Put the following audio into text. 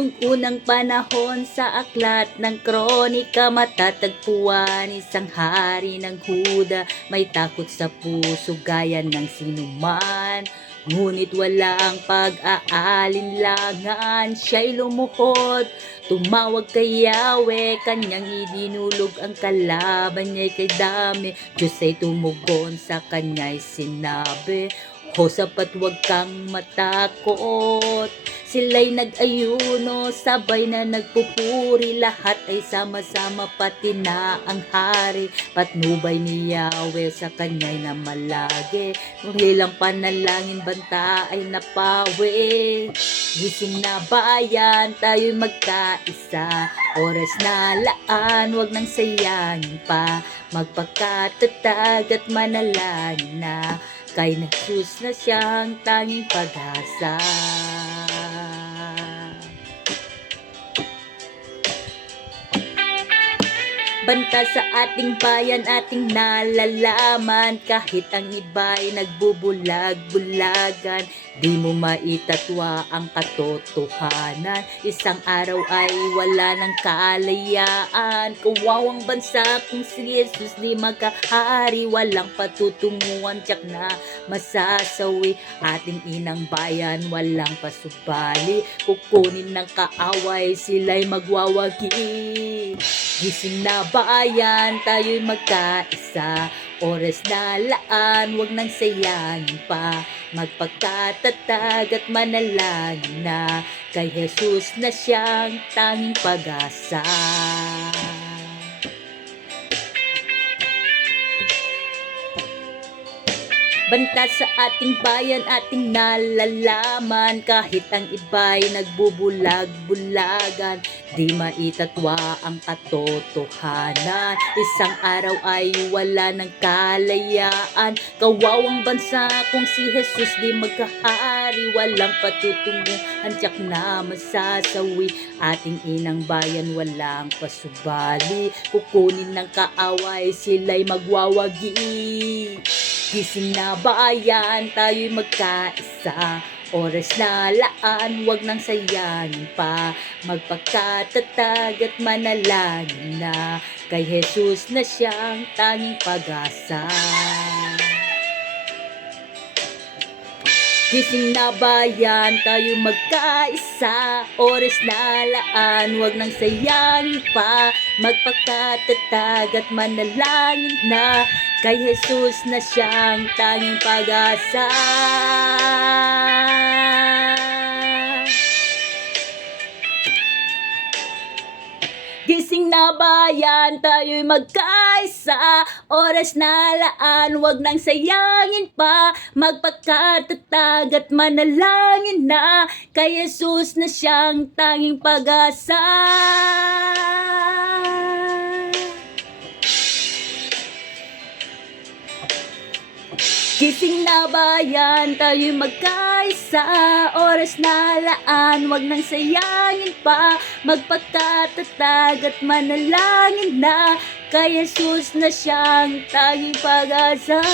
Nung unang panahon sa aklat ng kronika, matatagpuan isang hari ng Huda, may takot sa puso gaya ng sinuman. Ngunit walang pag-aalinlangan, siya'y lumuhod, tumawag kay Yahweh, kanyang idinulog ang kalaban niya'y kay dami. Diyos ay tumugon, sa kanya'y sinabi, Hosapat, huwag kang matakot. Sila'y nag-ayuno, sabay na nagpupuri, lahat ay sama-sama, pati na ang hari. Patnubay ni Yahweh, sa kanya'y namalagi, kung ilang panalangin, banta ay napawi. Gising na bayan, tayo'y magkaisa, oras na laan, wag nang sayangin pa. Magpakatatag at manalangin na, kay Jesus na siyang tanging pag-asa. Banta sa ating bayan, ating nalalaman, kahit ang iba'y nagbubulag-bulagan, di mo maitatwa ang katotohanan. Isang araw ay wala ng kalayaan, kawawang bansa kung si Jesus di magkahari. Walang patutunguhan, tiyak na masasawi, ating inang bayan walang pasubali. Kukunin ng kaaway, sila'y magwawagi. Gising na bayan, tayo'y magkaisa, oras na laan, wag nang sayangin pa. Magpagkatatag at manalangin na, kay Jesus na siyang tanging pag-asa. Banta sa ating bayan, ating nalalaman, kahit ang iba'y nagbubulag-bulagan, di maitatwa ang katotohanan. Isang araw ay wala ng kalayaan, kawawang bansa kung si Jesus di magkahari. Walang patutunguhan, tiyak na masasawi, ating inang bayan walang pasubali. Kukunin ng kaaway, sila'y magwawagi. Gising na bayan, tayo'y magkaisa, oras na laan, wag nang sayangin pa. Magpagkatatag at manalangin na, kay Jesus na siyang tanging pag-asa. Gising na bayan, tayo magkaisa, oras na laan, wag nang sayangin pa. Magpagkatatag at manalangin na, kay Jesus na siyang tanging pag-asa. Gising na bayan, tayo'y magkaisa, oras na laan, wag nang sayangin pa. Magpagkatatag at manalangin na, kay Jesus na siyang tanging pag-asa. Gising na bayan, tayo'y magkaisa, oras na laan, wag nang sayangin pa. Magpagkatatag at manalangin na, kay Jesus na siyang tanging pag-asa.